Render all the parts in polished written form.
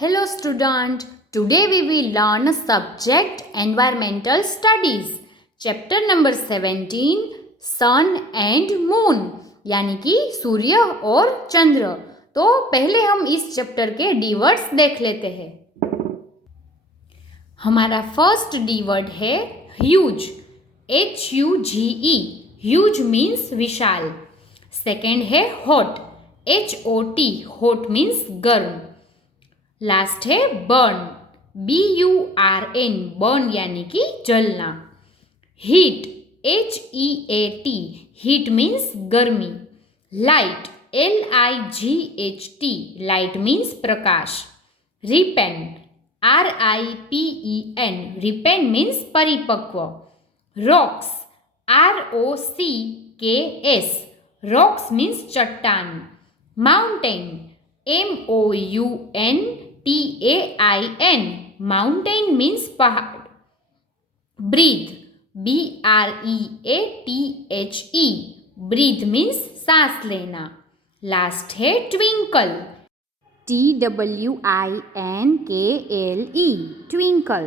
Hello student, today we will learn subject environmental studies chapter number 17 sun and moon यानी कि सूर्य और चंद्र। तो पहले हम इस चैप्टर के डी वर्ड्स देख लेते हैं। हमारा फर्स्ट डी वर्ड है ह्यूज, HUGE, ह्यूज मीन्स विशाल। सेकेंड है हॉट, HOT, हॉट मीन्स गर्म। लास्ट है बर्न, BURN, बर्न यानी कि जलना। हीट, HEAT, हीट मीन्स गर्मी। लाइट, LIGHT, लाइट मीन्स प्रकाश। रिपेन, RIPEN, रिपेन मीन्स परिपक्व। रॉक्स, ROCKS, रॉक्स मीन्स चट्टान। माउंटेन, MOUNTAIN, माउंटेन मीन्स पहाड़। ब्रीथ, BREATHE, ब्रीथ मीन्स सांस लेना। लास्ट है ट्विंकल, TWINKLE, ट्विंकल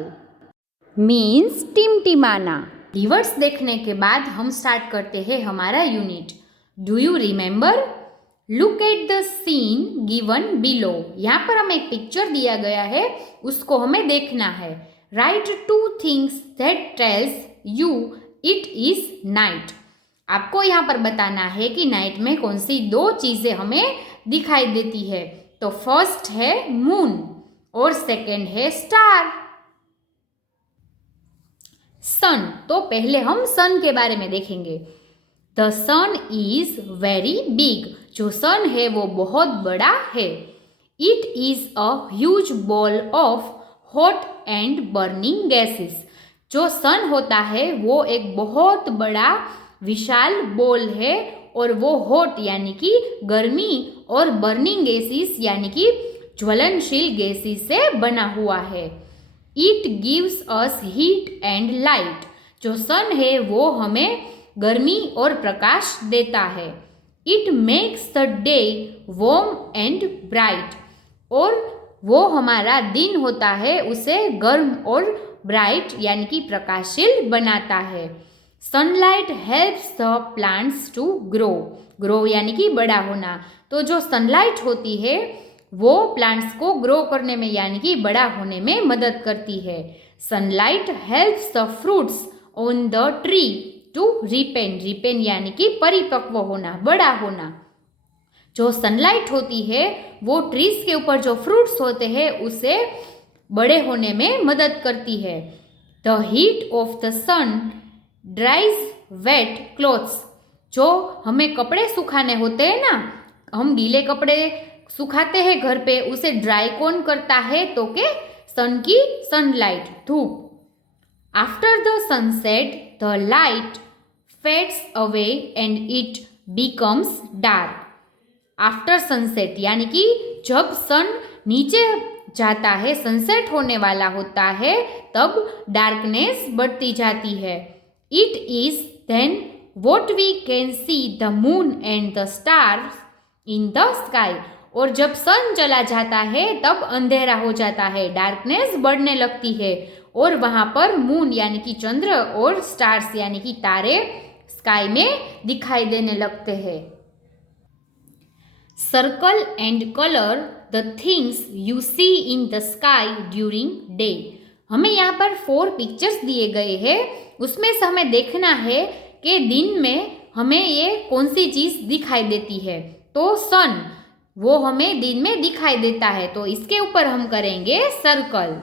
मीन्स टिमटिमाना। रिवर्स देखने के बाद हम स्टार्ट करते हैं हमारा unit. Do you remember? Look at the scene given below. यहाँ पर हमें एक पिक्चर दिया गया है, उसको हमें देखना है। Right 2 things that tells you it is night. आपको यहाँ पर बताना है कि नाइट में कौन सी 2 चीजें हमें दिखाई देती है। तो फर्स्ट है मून और सेकेंड है स्टार। सन, तो पहले हम सन के बारे में देखेंगे। The sun is very big, जो सन है वो बहुत बड़ा है। It is a huge ball of hot and burning gases, जो सन होता है वो एक बहुत बड़ा विशाल बॉल है और वो हॉट यानी कि गर्मी और बर्निंग गैसेस यानी कि ज्वलनशील गैसेस से बना हुआ है। It gives us heat and light, जो सन है वो हमें गर्मी और प्रकाश देता है। It makes the day warm and bright, और वो हमारा दिन होता है उसे गर्म और ब्राइट यानी कि प्रकाशशील बनाता है। Sunlight helps the plants to grow, grow यानी कि बड़ा होना। तो जो सनलाइट होती है वो प्लांट्स को ग्रो करने में यानी कि बड़ा होने में मदद करती है। Sunlight helps the fruits on the tree to ripen, ripen यानी कि परिपक्व होना, बड़ा होना। जो सनलाइट होती है वो ट्रीज के ऊपर जो फ्रूट्स होते हैं उसे बड़े होने में मदद करती है। The heat of the sun dries wet clothes, जो हमें कपड़े सुखाने होते हैं ना, हम गीले कपड़े सुखाते हैं घर पे, उसे ड्राई कौन करता है? तो के सन की सनलाइट, धूप। After the sunset the light fades away and it becomes dark. After sunset यानी कि जब सन नीचे जाता है, सनसेट होने वाला होता है, तब डार्कनेस बढ़ती जाती है। It is then what we can see the moon and the stars in the sky, और जब सन चला जाता है तब अंधेरा हो जाता है, डार्कनेस बढ़ने लगती है और वहाँ पर मून यानी कि चंद्र और स्टार्स यानी कि तारे स्काई में दिखाई देने लगते हैं। Circle and colour the things you see in the sky during day. हमें यहाँ पर 4 पिक्चर्स दिए गए हैं, उसमें से हमें देखना है कि दिन में हमें ये कौन सी चीज़ दिखाई देती है। तो सन वो हमें दिन में दिखाई देता है, तो इसके ऊपर हम करेंगे सर्कल।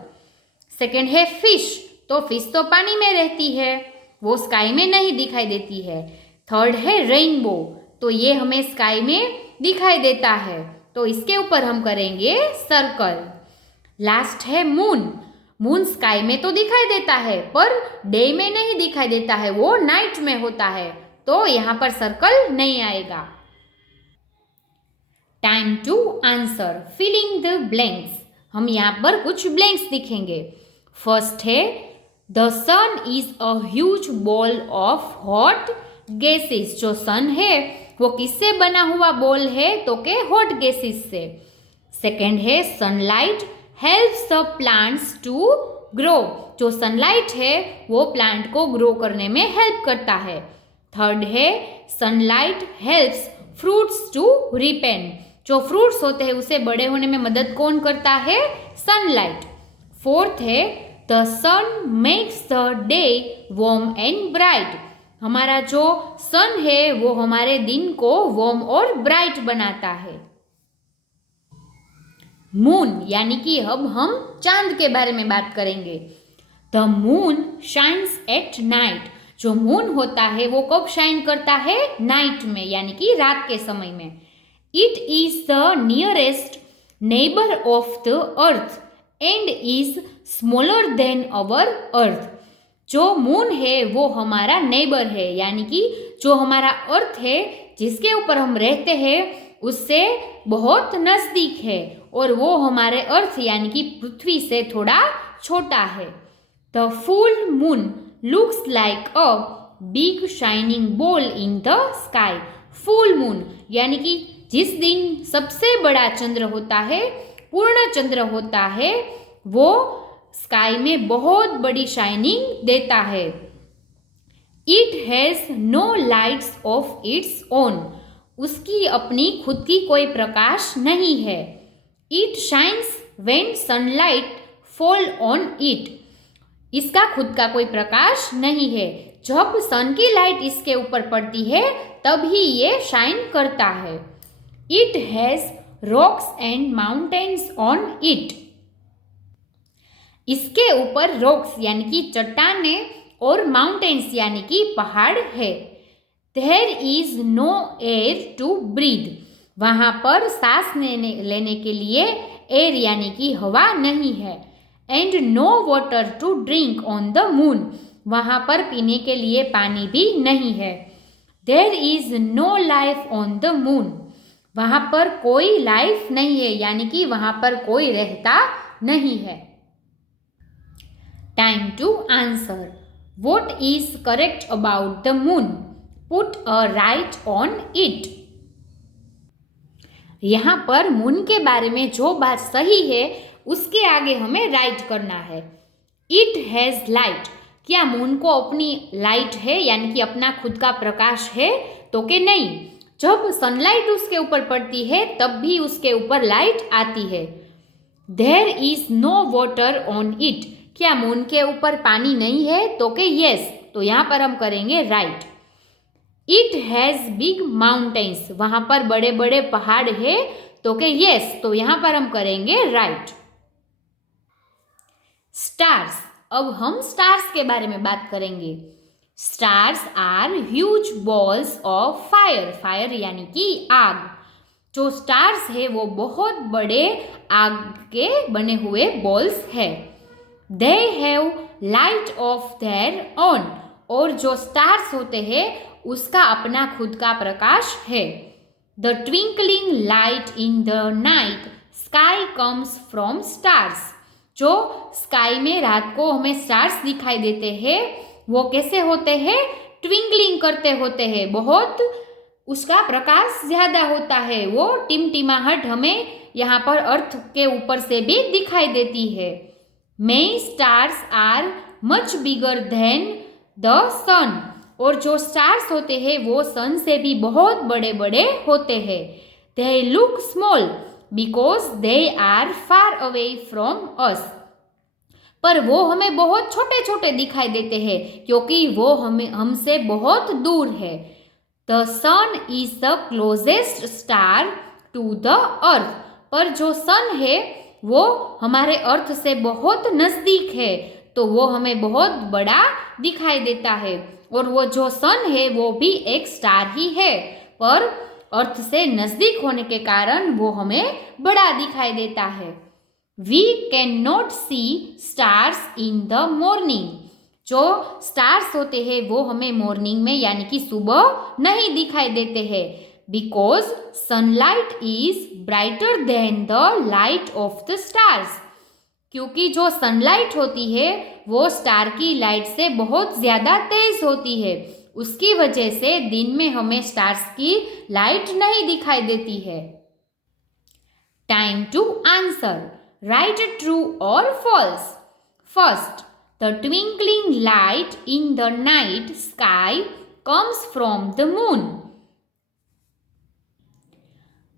सेकेंड है फिश, तो फिश तो पानी में रहती है, वो स्काई में नहीं दिखाई देती है। थर्ड है रेनबो, तो ये हमें स्काई में दिखाई देता है, तो इसके ऊपर हम करेंगे सर्कल। लास्ट है मून, मून स्काई में तो दिखाई देता है पर डे में नहीं दिखाई देता है, वो नाइट में होता है, तो यहाँ पर सर्कल नहीं आएगा। Time to answer, filling the blanks. हम यहाँ पर कुछ ब्लैंक्स दिखेंगे। फर्स्ट है the sun is a huge ball of hot gases, जो सन है वो किससे बना हुआ बॉल है? तो के हॉट गैसेस से। सेकेंड है sunlight helps the plants to grow. जो सनलाइट है वो प्लांट को ग्रो करने में हेल्प करता है। थर्ड है sunlight helps fruits to ripen. जो फ्रूट्स होते हैं उसे बड़े होने में मदद कौन करता है? सनलाइट। फोर्थ है the sun makes the day warm and bright. हमारा जो सन है वो हमारे दिन को वार्म और ब्राइट बनाता है। मून यानी कि अब हम चांद के बारे में बात करेंगे। The moon shines at night. जो मून होता है वो कब शाइन करता है? नाइट में यानी कि रात के समय में। It is the nearest neighbour of the earth and is smaller than our earth. जो मून है वो हमारा नेबर है यानी कि जो हमारा अर्थ है जिसके ऊपर हम रहते हैं उससे बहुत नज़दीक है और वो हमारे अर्थ यानी कि पृथ्वी से थोड़ा छोटा है। The full moon looks like a big shining ball in the sky. Full moon यानी कि जिस दिन सबसे बड़ा चंद्र होता है, पूर्ण चंद्र होता है, वो स्काई में बहुत बड़ी शाइनिंग देता है। It has no lights of its own. उसकी अपनी खुद की कोई प्रकाश नहीं है। It shines when sunlight fall on it. इसका खुद का कोई प्रकाश नहीं है। जब सन की लाइट इसके ऊपर पड़ती है तभी ये शाइन करता है। It has rocks and mountains on it. इसके ऊपर रॉक्स यानी कि चट्टानें और माउंटेन्स यानी कि पहाड़ है। There is no air to breathe. वहाँ पर सांस लेने के लिए एयर यानी कि हवा नहीं है। And no water to drink on the moon. वहाँ पर पीने के लिए पानी भी नहीं है। There is no life on the moon. वहाँ पर कोई लाइफ नहीं है यानी कि वहाँ पर कोई रहता नहीं है। Time to answer. What is correct about the moon? Put a right on it. यहाँ पर मून के बारे में जो बात सही है उसके आगे हमें राइट करना है। It has light. क्या मून को अपनी लाइट है यानी कि अपना खुद का प्रकाश है? तो कि नहीं। जब सनलाइट उसके ऊपर पड़ती है तब भी उसके ऊपर लाइट आती है। There is no water on it. क्या मून के ऊपर पानी नहीं है? तो कि यस। तो यहाँ पर हम करेंगे right. It has big mountains. वहाँ पर बड़े बड़े पहाड़ है तो कि यस। तो यहाँ पर हम करेंगे राइट। स्टार्स। अब हम स्टार्स के बारे में बात करेंगे। Stars are huge balls of fire. Fire यानी कि आग। जो स्टार्स है वो बहुत बड़े आग के बने हुए बॉल्स है। They have light of their own. और जो स्टार्स होते हैं उसका अपना खुद का प्रकाश है। The twinkling light in the night sky comes from stars. जो स्काई में रात को हमें स्टार्स दिखाई देते हैं वो कैसे होते हैं? ट्विंकलिंग करते होते हैं। बहुत उसका प्रकाश ज़्यादा होता है। वो टिमटिमाहट हमें यहाँ पर अर्थ के ऊपर से भी दिखाई देती है। Many stars are much bigger than the sun। और जो स्टार्स होते हैं वो सन से भी बहुत बड़े बड़े होते हैं। They look small because they are far away from us। पर वो हमें बहुत छोटे छोटे दिखाई देते हैं क्योंकि वो हमसे बहुत दूर है। The sun is the closest star to the earth। पर जो सन है वो हमारे अर्थ से बहुत नज़दीक है तो वो हमें बहुत बड़ा दिखाई देता है। और वो जो सन है वो भी एक स्टार ही है पर अर्थ से नज़दीक होने के कारण वो हमें बड़ा दिखाई देता है। We can not see stars in the morning. जो स्टार्स होते हैं वो हमें मॉर्निंग में यानी कि सुबह नहीं दिखाई देते हैं। Because sunlight is brighter then the light of the stars. क्योंकि जो सनलाइट होती है वो स्टार की लाइट से बहुत ज़्यादा तेज होती है। उसकी वजह से दिन में हमें स्टार्स की लाइट नहीं दिखाई देती है। Time to answer. Right true और false. First, the twinkling light in the night sky comes from the moon.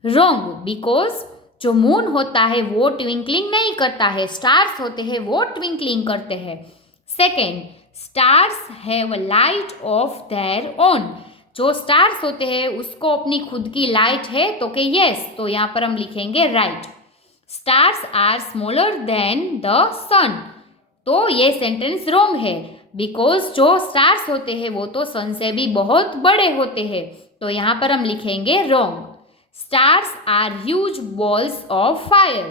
Wrong, because जो मून होता है वो ट्विंकलिंग नहीं करता है, स्टार्स होते हैं वो ट्विंकलिंग करते हैं। Second, stars have light of their own. जो स्टार्स होते हैं उसको अपनी खुद की लाइट है, तो कि यस, तो यहाँ पर हम लिखेंगे right. Stars are smaller than the sun, तो ये सेंटेंस रॉन्ग है, बिकॉज जो स्टार्स होते हैं वो तो सन से भी बहुत बड़े होते हैं, तो यहाँ पर हम लिखेंगे wrong. Stars are huge balls of fire.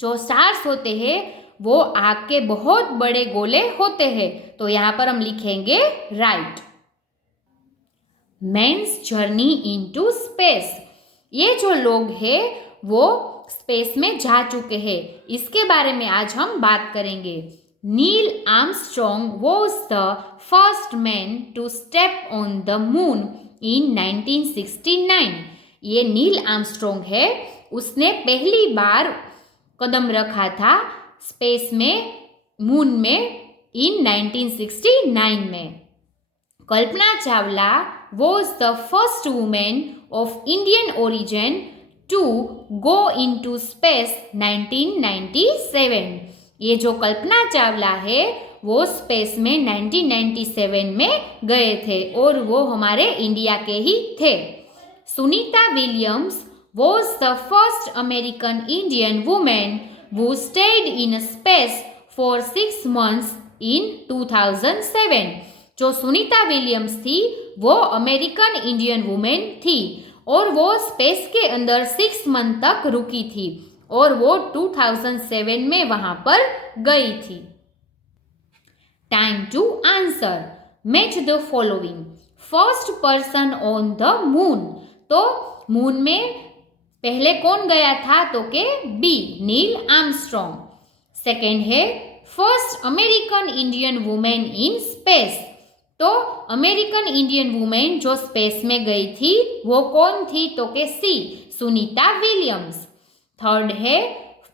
जो स्टार्स होते हैं वो आग के बहुत बड़े गोले होते हैं, तो यहाँ पर हम लिखेंगे right. Man's journey into space. ये जो लोग हैं वो स्पेस में जा चुके हैं, इसके बारे में आज हम बात करेंगे। Neil Armstrong was the first man to step on the moon in 1969। ये नील आर्मस्ट्रॉन्ग है, उसने पहली बार कदम रखा था स्पेस में, मून में, इन 1969 में। Kalpana Chawla was the first women of Indian origin to go into space 1997। ये जो कल्पना चावला है वो स्पेस में 1997 में गए थे और वो हमारे इंडिया के ही थे। Sunita Williams was the first American Indian woman who stayed in space for 6 months in 2007। जो सुनीता विलियम्स थी वो अमेरिकन इंडियन वुमेन थी और वो स्पेस के अंदर 6 मंथ तक रुकी थी और वो 2007 में वहां पर गई थी। Time to answer. Match the following. First person on the moon, तो मून में पहले कौन गया था, तो के बी, नील आर्मस्ट्रॉन्ग। सेकेंड है first American Indian women in space, तो अमेरिकन इंडियन वुमेन जो स्पेस में गई थी वो कौन थी, तो के सी, सुनीता विलियम्स। थर्ड है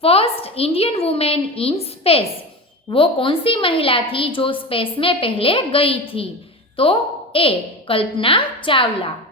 first Indian women in space, वो कौन सी महिला थी जो स्पेस में पहले गई थी, तो ए, कल्पना चावला।